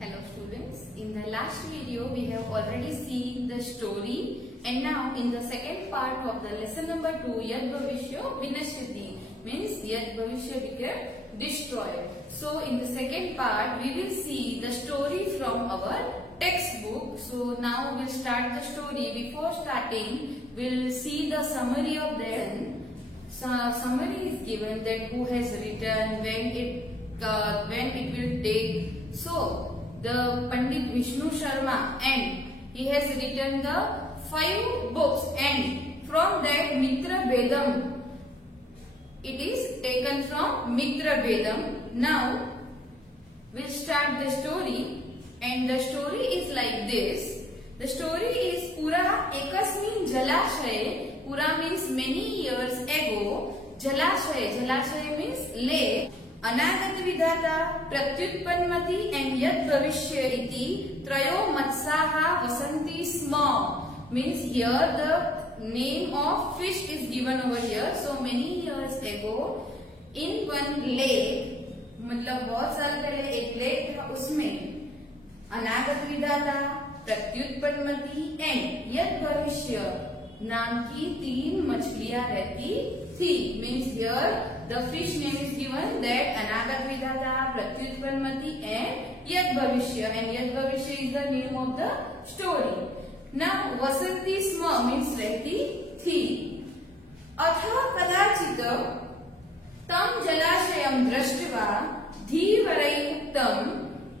Hello students, in the last video we have already seen the story and now in the second part of the lesson number 2 Yad Bhavishya Vinashyati means Yad Bhavishya became destroyed. So in the second part we will see the story from our textbook. So now we'll start the story. Before starting we'll see the summary of that. Summary is given that who has written, when it will take. So the Pandit Vishnu Sharma and he has written the 5 books and from that Mitra Bedam, it is taken from Mitra Bedam. Now we'll start the story and the story is like this. The story is Pura Ekasmin Jalashaye. Pura means many years ago. Jalashaye means lake. अनागत विधाता प्रत्युत्पन्नमति and यद भविष्य इति त्रयो मत्स्याः वसन्ति स्म means here the name of fish is given over here. So many years ago in one lake, मतलब बहुत साल पहले एक लेक था, उसमें अनागत विधाता प्रत्युत्पन्नमति and यद भविष्य नाम की 3 मछलियां रहती थी. Means here the fish name is given that Anagat Vidhata, Pratyutpanmati and Yad Bhavishya, and Yad Bhavishya is the name of the story. Now Vasanti Sma means रहती थी. अथा कदाचित तम जलाशयम दृष्ट्वा धीवरैयुक्तम.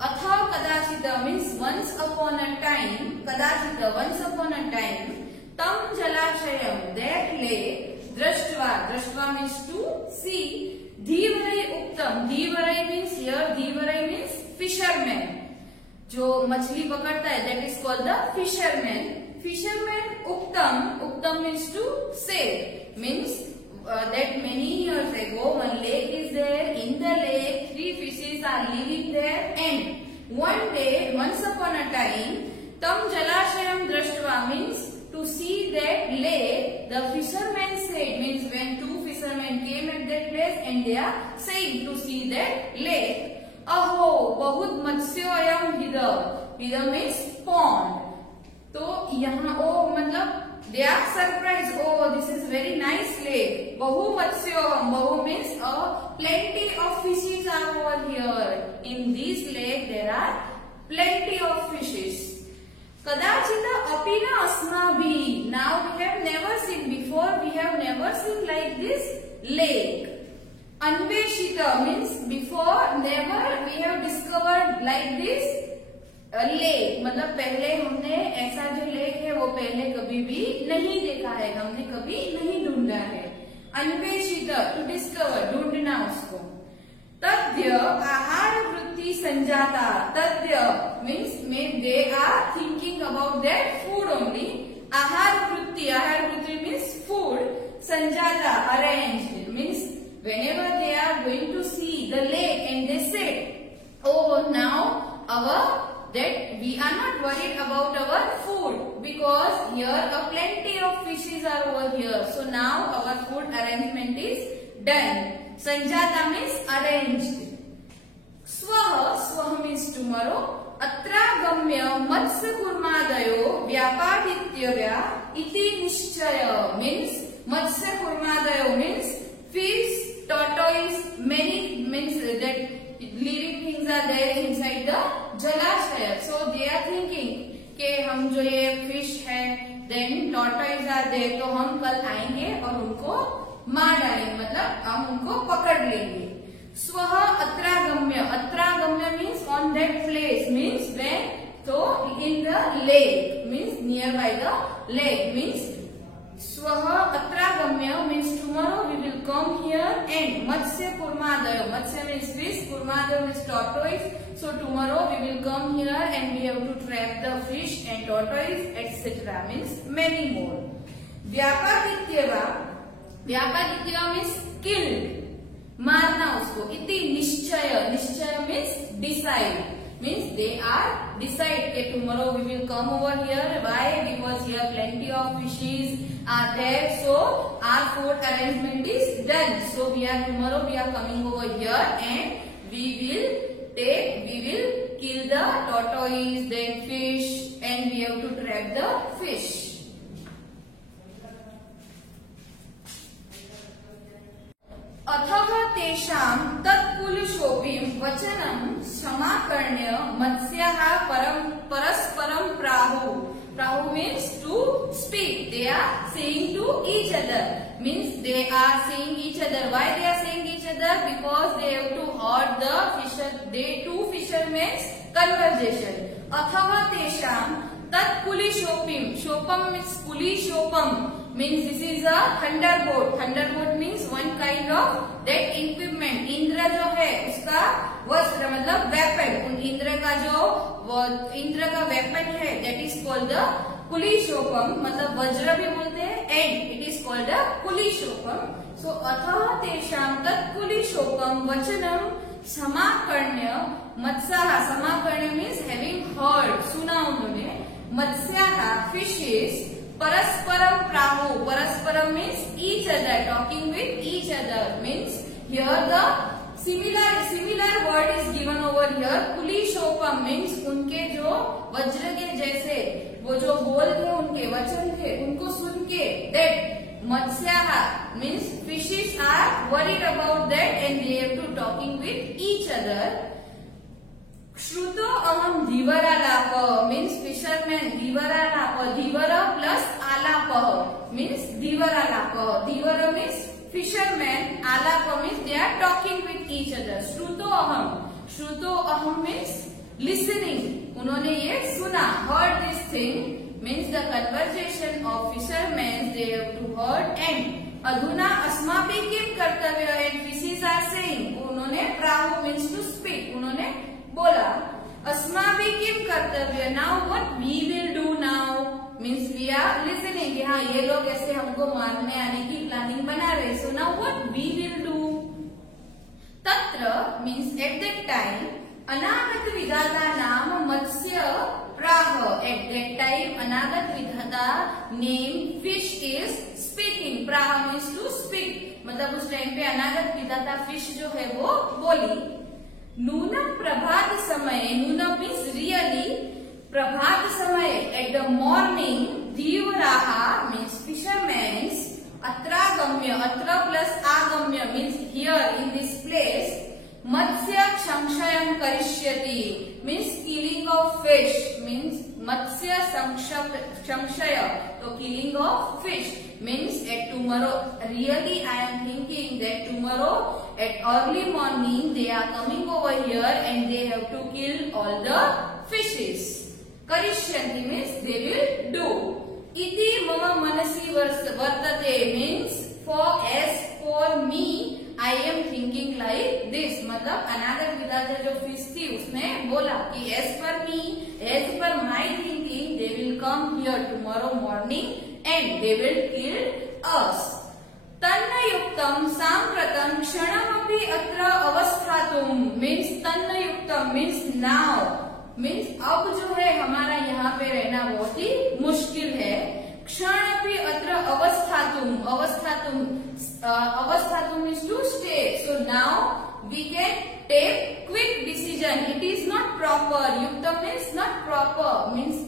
अथा कदाचित means once upon a time. Kadachita once upon a time. Tam Jalashayam, that lake, Drashtva means to see. Dhivarai Uktam, Dhivarai means here, Dhivarai means fisherman. जो मछली पकड़ता है, that is called the fisherman. Fisherman Uktam means to say. Means that many years ago one lake is there. In the lake 3 fishes are living there and one day, once upon a time, Tam Jalashayam Drashtva means to see that lake, the fishermen said, means when 2 fishermen came at that place and they are saying to see that lake. Aho, bahut matsyoyam hida. Hida means pond. तो यहाँ ओ मतलब they are surprised. Oh, this is very nice lake. Bahu matsyoyam. Bahu means plenty of fishes are over here. In this lake there are plenty of fishes. Kadachita apina asmabhi. Now we have never seen before. We have never seen like this lake. Anveshita means before never we have discovered like this lake. मतलब पहले हमने ऐसा जो lake है वो पहले कभी भी नहीं देखा है. हमने कभी नहीं ढूंढा है. अन्वेषिता to discover, ढूंढना उसको. तद्य आहार वृत्ति संजाता. तद्य means they are thinking about that food only. Ahar vritti means food. Sanjata, arranged, means whenever they are going to see the lake and they say, oh, now that we are not worried about our food because here a plenty of fishes are over here. So now our food arrangement is done. Sanjata means arranged. Swaha means tomorrow. Atragamya matsya kurmadayo vyapadityavya iti nishchaya means matsya kurmadayo means fish, tortoise, many means that living things are there inside the jalashaya. So they are thinking कि हम जो ये fish है, then tortoise are there, तो हम कल आएंगे और उनको मार डालेंगे, मतलब हम उनको पकड़ लेंगे. Swaha atragamya means on that place means when, so in the lake means nearby the lake means Swaha atragamya means tomorrow we will come here and matsya kurmadaya. Matsya means fish, kurmadaya means tortoise. So tomorrow we will come here and we have to trap the fish and tortoise etc. means many more. Vyapadityava means killed. मारना उसको. इति निश्चय means decide. Means they are decide that tomorrow we will come over here. Why? Because here plenty of fishes are there. So our food arrangement is done. So tomorrow we are coming over here and we will kill the tortoise, then fish, and we have to trap the fish. अथः तेषां तत्पुलिशोऽपि वचनं समाकर्ण्य मत्स्याः परस्परं प्राहुः. Prahu means to speak. They are saying to each other. Means they are saying each other. Why they are saying each other? Because they have to heard the two fishermen's conversation. अथवा तेषां तत्पुलिशोऽपि. Shopam means पुलिशोपम. Means this is a thunderbolt. Thunderbolt means one kind of that equipment. Indra जो है उसका वस्त्र मतलब weapon. Indra का weapon है that is called the पुलिशोपम. मतलब वज्र भी बोलते हैं and it is called the पुलिशोपम. So अथः तेषां तत्पुलिशोपम वचनम समाकर्ण्य मत्स्याः. समाकर्ण्य means having heard, सुना उन्होंने. मत्स्याः fishes परस्परम प्राहु. परस्परम means each other, talking with each other. Means here the similar word is given over here. पुलिशोपम means उनके जो वज्र के जैसे वो जो बोल थे उनके वचन थे उनको सुन के that मत्स्याः means fishes are worried about that and they have to talking with each other. श्रुतो अहम धीवरालाप means fisherman धीवरालाप. धीवरा plus आलाप means धीवरालाप. धीवरा means fisherman, आलाप means they are talking with each other. श्रुतो अहम means listening. उन्होंने ये सुना, heard this thing means the conversation of fishermen they have to heard. And अधुना अस्माभिः किं कर्तव्य and fishes are saying. उन्होंने प्राहु means to speak. उन्होंने बोला अस्माभिः किं कर्तव्य. Now what we will do now means we are listening. हाँ ये लोग ऐसे हमको मारने आने की प्लानिंग बना रहे. So now what we will do. तत्र मीन्स एट दैट टाइम अनागत विधाता नाम मत्स्य प्राह. एट दैट टाइम अनागत विधाता नेम फिश इज स्पीकिंग. प्राह मीन्स टू स्पीक. मतलब उस टाइम पे अनागत विधाता फिश जो है वो बोली. नूनम प्रभात समय. नूनम मीन्स रियली. प्रभात समय एट द मॉर्निंग. धीवराः मीन्स फिशरमैन्स. अत्रागम्य. अत्र प्लस आगम्य means here in this place. मत्स्य संशयं करिष्यति means killing of fish. Means मत्स्य संशय तो killing of fish. Means at tomorrow, really I am thinking that tomorrow at early morning they are coming over here and they have to kill all the fishes. Karishyanti means they will do. Iti mama manasi vartate means for me I am thinking like this. मतलब अनागत विधाता जो fish थी उसने बोला कि as per my thinking they will come here tomorrow morning and they will kill us. तन्नयुक्तम सांप्रतम क्षणमपि अत्र अवस्थातुम means तन्नयुक्तम means now means अब जो है हमारा यहाँ पे रहना बहुत ही मुश्किल है. क्षणमपि अत्र अवस्थातुम. अवस्थातुम means to stay. So now we can take quick decision. It is not proper. युक्तम means not proper means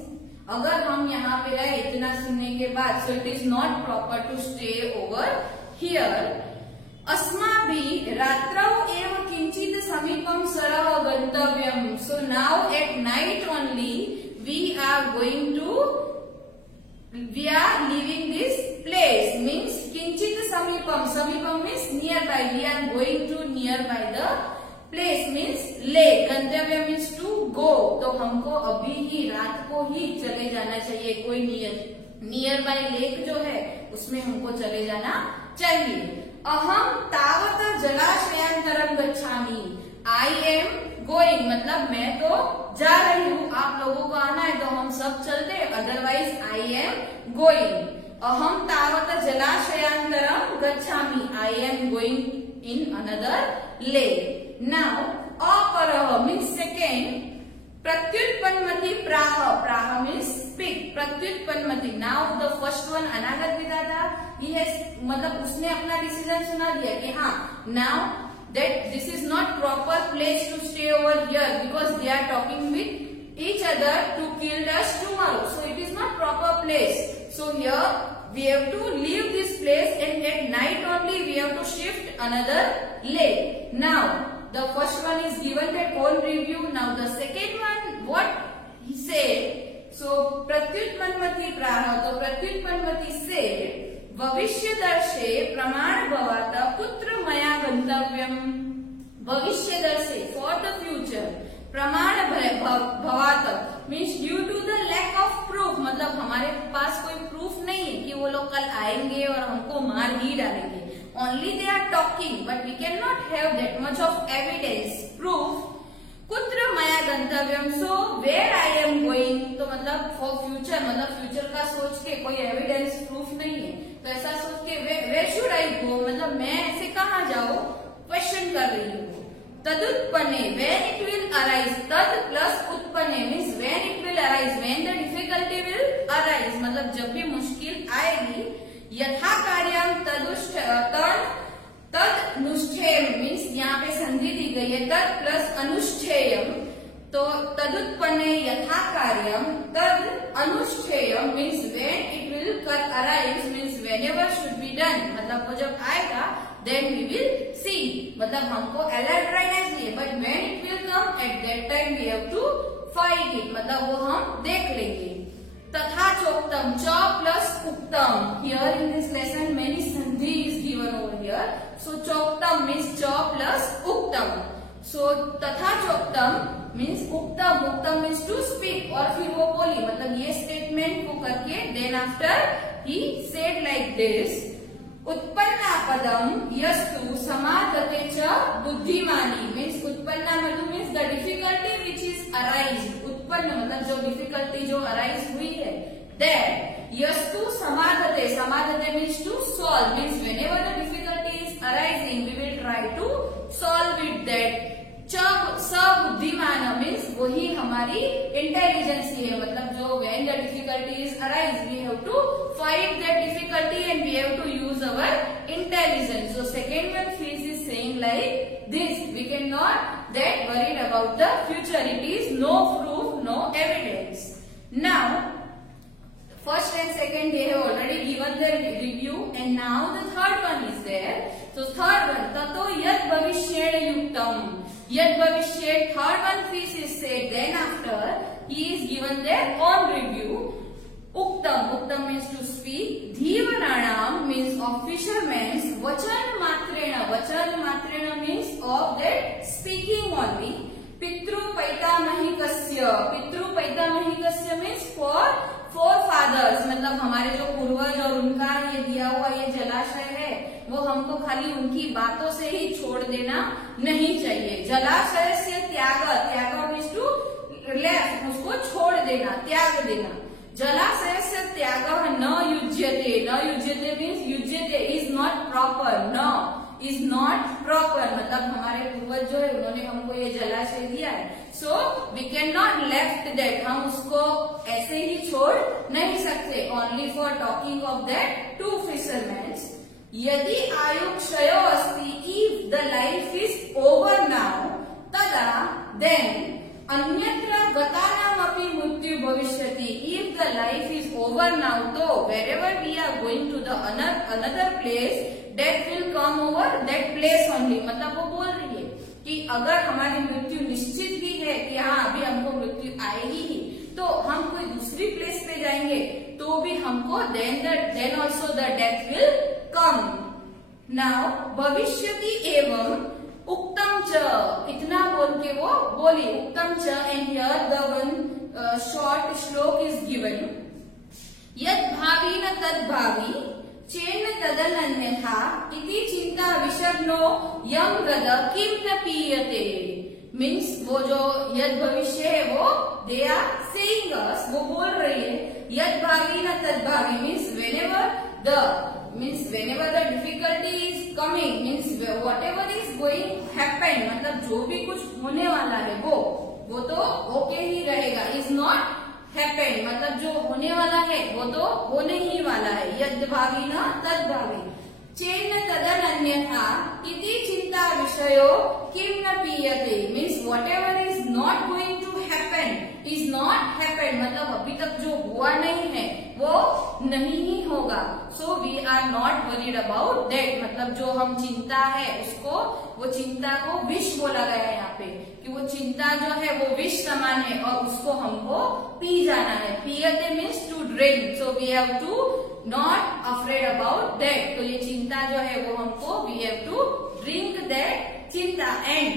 अगर हम यहाँ पे रहे इतना सुनने के बाद so it is not proper to stay over here. अस्माभिः रात्रौ एव किंचित समीपं सरः गन्तव्यम्. So now at night only we are leaving this place. Means किंचित समीपम. समीपम means nearby. We are going to nearby the place means lake. गंतव्य means to go. तो हमको अभी ही रात को ही चले जाना चाहिए. कोई नियर बाय लेक जो है उसमें हमको चले जाना चाहिए. अहम तावत जलाशयांतरं गच्छामि. आई एम गोइंग मतलब मैं तो जा रही हूँ. आप लोगों को आना है तो हम सब चलते. Otherwise I am going. अहम तावत जलाशयांतरं गच्छामि. आई am going in another lake. Now, aparah means second. Pratyutpanmati praha. Praha means speak. Pratyutpanmati. Now the first one अनागत विधाता he has मतलब उसने अपना डिसीजन सुना दिया कि हाँ now that this is not proper place to stay over here because they are talking with each other to kill us tomorrow. So it is not proper place. So here we have to leave this place and at night only we have to shift another lake. Now the first one is given that on review. Now the second one, what he said. So प्रत्युत्पन्नमति प्रारंभ. तो प्रत्युत्पन्नमति से भविष्य दर्शे प्रमाण भवात कुत्र मया गंतव्यम. भविष्य दर्शे for the future. प्रमाण भवात means due to the lack of proof. मतलब हमारे पास कोई प्रूफ नहीं है कि वो लोग कल आएंगे और हमको मार ही डालेंगे. Only they are talking but we can not have that much of evidence proof. कुत्र मया गंतव्यम. So where I am going. तो मतलब फॉर फ्यूचर, मतलब फ्यूचर का सोच के कोई एविडेंस प्रूफ नहीं है. तो ऐसा सोच के वेयर शुड आई गो, मतलब मैं ऐसे कहाँ जाऊँ, क्वेश्चन कर रही हूँ. तदुत्पन्ने व्हेन इट विल अराइज. तद प्लस उत्पन्ने means when it will arise, when the difficulty will arise. मतलब जब भी मुश्किल आएगी. यथा कार्यां तद अनुष्ठेयम मीन्स यहाँ पे संधि दी गई है. तद प्लस अनुष्ठेयम. तो तदुत्पन्ने यथा कार्यम तद अनुष्ठेयम means when it will arise means whenever should be done. मतलब वो जब आएगा then we will see. मतलब हमको अलर्ट रहना चाहिए. But when it will come at that time we have to fight it. मतलब वो हम देख लेंगे. तथा चोक्तम. च प्लस उक्तम. Here in this lesson many sandhi is given over here. So चोक्तम means च plus uktam. So तथा चोक्तम means uktam. Uktam means to speak. और फिर वो बोली. मतलब ये स्टेटमेंट को करके then after he said like this. उत्पन्ना पदम यस्तु समाधते च बुद्धिमानी मीन्स उत्पन्ना means the difficulty which is arise. उत्पन्न मतलब जो डिफिकल्टी जो अराइज हुई है दैट यस्तु समाधते. समाधते means to solve means whenever the difficulty is arising we will try to solve it. That बुद्धिमान मीन्स वही हमारी इंटेलिजेंसी है. मतलब जो when the difficulty is arise we have to fight that difficulty and we have to use our intelligence. So second one phrase is saying like this. We cannot get worried about the future. It is no proof, no evidence. Now first and second they have already given the review and now the third one is there. So third one tato yad bhavishyed yuktam. Yad bhavishyed third one phrase is said. Then after he is given their own review. Uktam. Uktam means to speak. Dhivananam means of fishermen. Vachan matrena. Vachan matrena means of that speaking only. Pitru paitamahikasya. Pitru paitamahikasya means for forefathers. मतलब हमारे जो पूर्वज और उनका ये दिया हुआ ये जलाशय है वो हमको खाली उनकी बातों से ही छोड़ देना नहीं चाहिए. जलाशय से त्याग. त्याग means to left. उसको छोड़ देना, त्याग देना. जलाशय से त्याग न युज्यते. न युज्यते मीन्स युज्यते इज नॉट प्रॉपर. न इज नॉट प्रॉपर मतलब हमारे पूर्वज जो है उन्होंने हमको ये जलाशय दिया है. So we can not left that. हम उसको ऐसे ही छोड़ नहीं सकते. Only for talking of that to fisherman. यदि आयु क्षयो अस्ति if the life is over now तदा देन अन्यत्र गतानामपि मृत्यु भविष्यति. If the life is over now, तो wherever we are going to the another place, death will come over that place only. मतलब वो बोल रही है कि अगर हमारी मृत्यु निश्चित भी है कि हाँ अभी हमको मृत्यु आएगी ही तो हम कोई दूसरी प्लेस पे जाएंगे तो भी हमको then also the death will come. Now भविष्यति एवं उक्तम च. इतना बोल के वो बोली उक्तम च. And here the one short श्लोक इज गिवन. यद भावी न तद भावी चेन्न तदनन्यथा इति चिंता विषग्नो यम गद किम न पीयते. मीन्स वो जो यद भविष्य है वो दे आर सेइंग अस. वो बोल रही है यद भावी न तद भावी means whenever the difficulty is coming means whatever is going happen मतलब जो भी कुछ होने वाला है वो तो होके ही रहेगा. इज नॉट हैपन मतलब जो होने वाला है वो तो होने ही वाला है. यद भावी न तद भावी चेन्न तदनन्यथा इति चिंता विषयो किम न पीयते whatever is not going to happen is not happened, मतलब अभी तक जो हुआ नहीं है वो नहीं ही होगा. So we are not worried about that, मतलब जो हम चिंता है उसको, वो चिंता को विष बोला गया है यहाँ पे कि वो चिंता जो है वो विष समान है और उसको हमको पी जाना है. पियते means to drink. So we have to not afraid about that. तो ये चिंता जो है वो हमको we have to drink that चिंता. And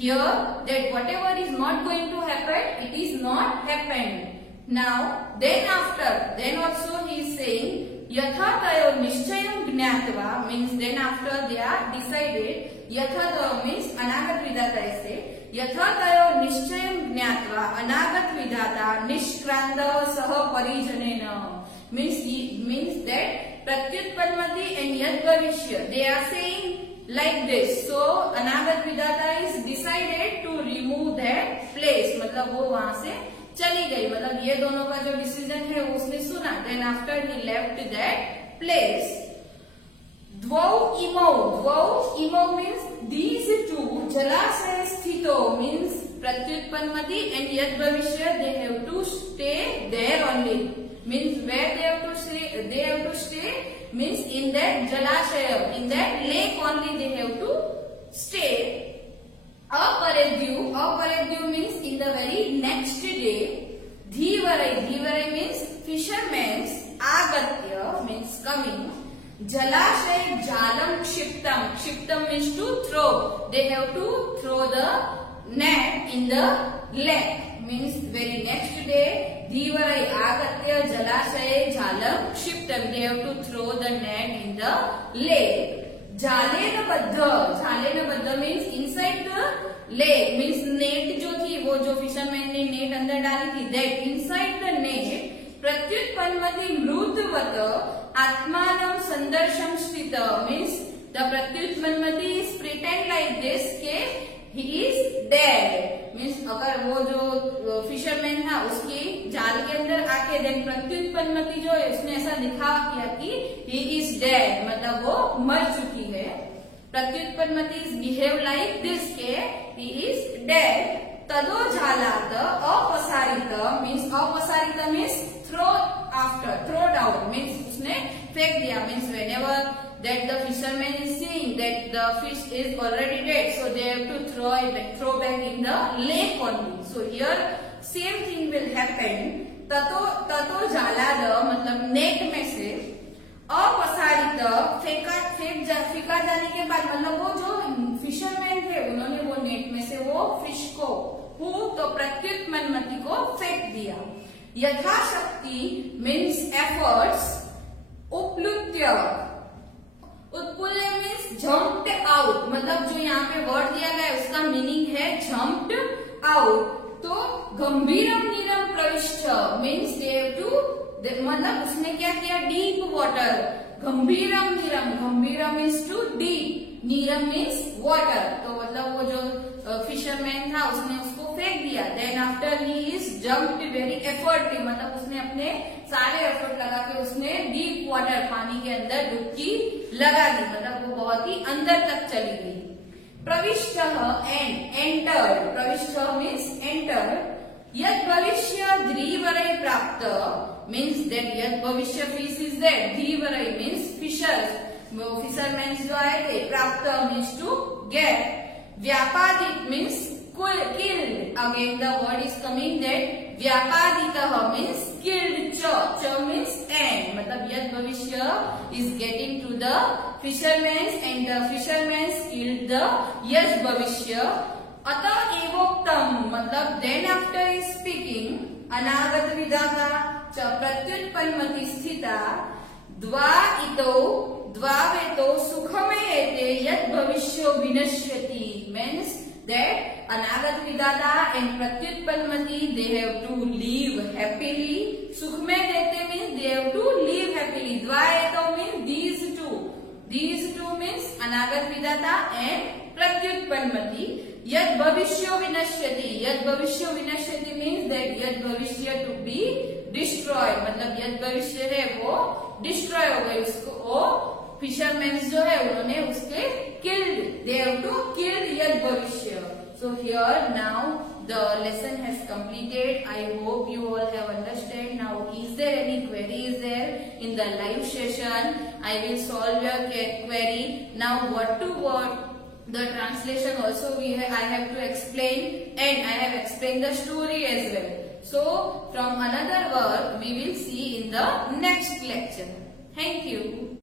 here that whatever is not going to happen, it is not happened. Now then after, then also he is saying यथातयो निश्चयं ज्ञात्वा means then after they are decided. यथातयो means अनागत विधाता से. यथातयो निश्चयं ज्ञात्वा अनागत विधाता निष्क्रांतः सह परिजनेन means that प्रत्युत्पन्नमति and यद भविष्य they are saying like this. So अनागत विधाता is decided to remove that place, मतलब वो वहां से चली गई, मतलब ये दोनों का जो डिसीजन है वो उसने सुना. Then after he left that place. द्वौ इमौ means these two. जलाशय स्थितो means प्रत्युत्पन्नमति and यद भविष्य they have to stay there only. Means where they have to stay, they have to stay means in that jalashaya, in that lake only they have to stay. Aparedyu means in the very next day. Dhivarai means fishermen's. Agatya means coming. Jalashaya jalam kshiptam means to throw. They have to throw the net in the lake. Means very next day. Dhivarai agatya jalashaya jalam kshiptam. They have to throw the net in the lake. Jalena baddha means inside the lake. Means net जो थी वो जो fisherman ने net अंदर डाली थी. That inside the net प्रत्युत्पन्नमति मृदवत आत्मानं संदर्शं स्थित. Means the प्रत्युत्पन्नमति is pretend like this के he is dead. मीन्स अगर वो जो फिशरमैन था उसकी जाल के अंदर आके देन प्रत्युत्पन्नमति जो है उसने ऐसा दिखा किया कि ही इज डेड, मतलब वो मर चुकी है. प्रत्युत्पन्नमति इज बिहेव लाइक दिस के ही इज डेड. तदो झालात अपसारित means throw after, throw down means उसने फेंक दिया. Means whenever that the fisherman is seeing that the fish is already dead, so they have to throw back in the lake only. So here same thing will happen. ततो जालाद मतलब net में से अपसारित फेंका जाने के बाद, मतलब वो जो फिशरमैन थे उन्होंने वो नेट में से वो फिश को तो प्रत्युत्पन्नमति को फेंक दिया. यथाशक्ति मीन्स एफर्ट्स. उपलुत्य उत्पुल्य मीन्स जम्प्ड आउट, मतलब जो यहाँ पे वर्ड दिया गया है उसका मीनिंग है जम्प्ड आउट. तो गंभीरम नीरम प्रविष्ट मीन्स दे हैव टू, मतलब उसने क्या किया डीप वाटर. गंभीरम मीन्स टू डीप, नीरम मीन्स वाटर. तो मतलब वो जो फिशरमैन था उसने उसको फेंक दिया. Then after he is jumped very effortly, मतलब उसने अपने सारे एफर्ट लगा के उसने डीप वाटर पानी के अंदर डुबकी लगा दी, मतलब वो बहुत ही अंदर तक चली गई. प्रविष्ट एंड एंटर, प्रविष्ट मीन्स एंटर. यद भविष्य धीवरई प्राप्त मीन्स दैट यद भविष्य फिश इज दैट. धीवरई मीन्स फिशर्स, फिशरमैन जो आए थे. प्राप्त मीन्स टू गेट. व्यापादित means killed. Again the word is coming that व्यापादितः means killed. च means end, मतलब यद भविष्य is getting to the fishermen and the fishermen killed the यद भविष्य. अतः एवोक्तम मतलब then after is speaking. अनागत विधाता च प्रत्युत्पन्नमति स्थिता. द्वावेतो सुखमेते यद भविष्यो विनश्यति means that अनागत विधाता and प्रत्युत्पन्नमति they have to live happily. सुख में देते means they have to live happily. द्वावेतो means these two means अनागत विधाता and प्रत्युत्पन्नमति. यद भविष्यो विनश्यति means that यद भविष्य to be destroyed, मतलब यद भविष्य है वो डिस्ट्रॉय हो गई. उसको वो फिशरमैन जो है उन्होंने उसके killed, they have to kill यद भविष्य. So here now the lesson has completed. I hope you all have understood. Now is there any query is there in the live session? I will solve your query. Now word to word the translation also I have to explain, and I have explained the story as well. So from another word we will see in the next lecture. Thank you.